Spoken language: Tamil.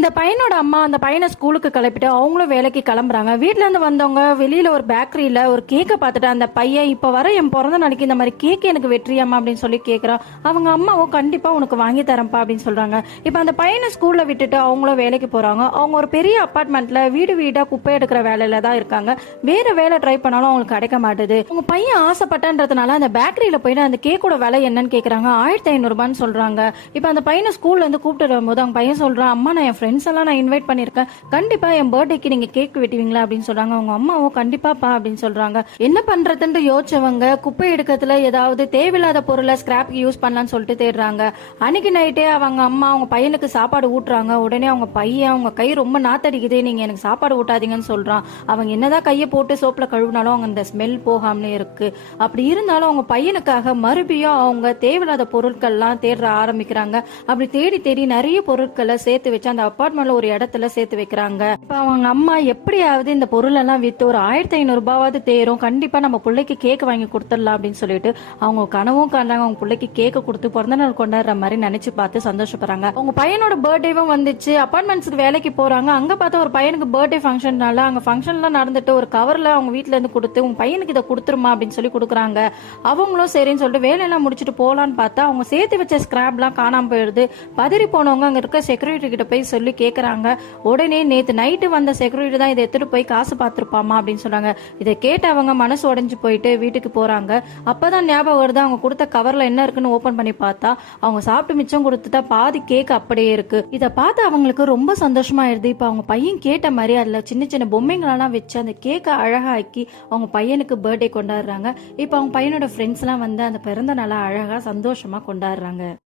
இந்த பையனோட அம்மா அந்த பையனை ஸ்கூலுக்கு கிளப்பிட்டு அவங்களும் வேலைக்கு கிளம்புறாங்க. வீட்ல இருந்து வந்தவங்க வெளியில ஒரு பேக்கரியில ஒரு கேக்கை பார்த்துட்டு அந்த பையன் இப்ப வர என் பிறந்த நாளைக்கு இந்த மாதிரி கேக் எனக்கு வெற்றியாமா அப்படின்னு சொல்லி கேட்கறான். அவங்க அம்மாவும் கண்டிப்பா உனக்கு வாங்கி தரேன்ப்பா அப்படின்னு சொல்றாங்க. இப்ப அந்த பையனை ஸ்கூல்ல விட்டுட்டு அவங்களும் வேலைக்கு போறாங்க. அவங்க ஒரு பெரிய அபார்ட்மெண்ட்ல வீடு வீடா குப்பை எடுக்கிற வேலையில தான் இருக்காங்க. வேற வேலை ட்ரை பண்ணாலும் அவங்களுக்கு கிடைக்க மாட்டுது. உங்க பையன் ஆசைப்பட்டன்றதுனால அந்த பேக்கரியில போயிட்டு அந்த கேக்கோட விலை என்னன்னு கேக்குறாங்க. 1500 ரூபான்னு சொல்றாங்க. இப்ப அந்த பையனை ஸ்கூல்ல இருந்து கூப்பிட்டு வரும்போது அவங்க பையன் சொல்றான், அம்மா நான் என் ஃப்ரெண்ட்ஸ் எல்லாம் நான் இன்வைட் பண்ணிருக்கேன், கண்டிப்பா என் பர்த்டேக்கு நீங்க கேக் வெட்டுவீங்களா அப்படின்னு சொல்றாங்க. அவங்க அம்மாவும் கண்டிப்பாப்பா அப்படின்னு சொல்றாங்க. என்ன பண்றதுன்னு யோசிச்சவங்க குப்பை எடுக்கிறதுல ஏதாவது தேவையில்லாத பொருளை ஸ்கிராப்க்கு யூஸ் பண்ணலாம்னு சொல்லிட்டு தேடுறாங்க. அன்னைக்கு நைட்டே அவங்க அம்மா அவங்க பையனுக்கு சாப்பாடு ஊட்டுறாங்க. உடனே அவங்க பையன் அவங்க கை ரொம்ப நாத்தடிக்குது, நீங்க எனக்கு சாப்பாடு ஊட்டாதீங்கன்னு சொல்றான். அவங்க என்னதான் கையை போட்டு சோப்புல கழுவினாலும் அவங்க அந்த ஸ்மெல் போகாமலே இருக்கு. அப்படி இருந்தாலும் அவங்க பையனுக்காக மறுபடியும் அவங்க தேவையில்லாத பொருட்கள்லாம் தேட ஆரம்பிக்கிறாங்க. அப்படி தேடி தேடி நிறைய பொருட்களை சேர்த்து வச்சு அந்த அபார்ட்மெண்ட்ல ஒரு இடத்துல சேர்த்து வைக்கிறாங்க. இப்ப அவங்க அம்மா எப்படியாவது இந்த பொருள் எல்லாம் வித்து ஒரு 1500 ரூபாவது தேரும், கண்டிப்பா நம்ம பிள்ளைக்கு கேக் வாங்கி கொடுத்துடலாம் அப்படின்னு சொல்லிட்டு அவங்க கனவும் காண்றாங்க. அவங்க பிள்ளைக்கு கேக்க கொடுத்து பிறந்த நாள் கொண்டாடுற மாதிரி நினைச்சு பார்த்து சந்தோஷப்படுறாங்க. அவங்க பையனோட பர்த்டேவும் வந்துச்சு. அபார்ட்மெண்ட்ஸ்க்கு வேலைக்கு போறாங்க. அங்க பார்த்தா ஒரு பையனுக்கு பர்த்டே ஃபங்க்ஷன்னால அங்க ஃபங்க்ஷன்லாம் நடந்துட்டு ஒரு கவர்ல அவங்க வீட்டுல இருந்து கொடுத்து உங்க பையனுக்கு இதை கொடுத்துருமா அப்படின்னு சொல்லி கொடுக்குறாங்க. அவங்களும் சரின்னு சொல்லிட்டு வேலையெல்லாம் முடிச்சுட்டு போலான்னு பார்த்தா அவங்க சேர்த்து வச்ச ஸ்கிராப்லாம் காணாம போயிடுது. பதறி போனவங்க அங்க இருக்க செக்யூரிட்டி கிட்ட போய் சொல்லி கேக்குறாங்க. உடனே நேத்து நைட்டு வந்த செக்யூரிட்டி தான் இதை எடுத்துட்டு போய் காசு பார்த்திருப்பாமா அப்படின்னு சொல்றாங்க. இதை கேட்டு அவங்க மனசு உடைஞ்சு போயிட்டு வீட்டுக்கு போறாங்க. அப்பதான் ஞாபகம் வருது, அவங்க கொடுத்த கவர்ல என்ன இருக்குன்னு ஓபன் பண்ணி பார்த்தா அவங்க சாப்பிட்டு மிச்சம் கொடுத்துட்டா பாதி கேக் அப்படியே இருக்கு. இதை பார்த்து அவங்களுக்கு ரொம்ப சந்தோஷமாயிருது. இப்ப அவங்க பையன் கேட்ட மாதிரி அதுல சின்ன சின்ன பொம்மைங்களெல்லாம் வச்சு அந்த கேக்கை அழகாக்கி அவங்க பையனுக்கு பர்த்டே கொண்டாடுறாங்க. இப்ப அவங்க பையனோட ஃப்ரெண்ட்ஸ் எல்லாம் வந்து அந்த பிறந்த நாளை அழகா சந்தோஷமா கொண்டாடுறாங்க.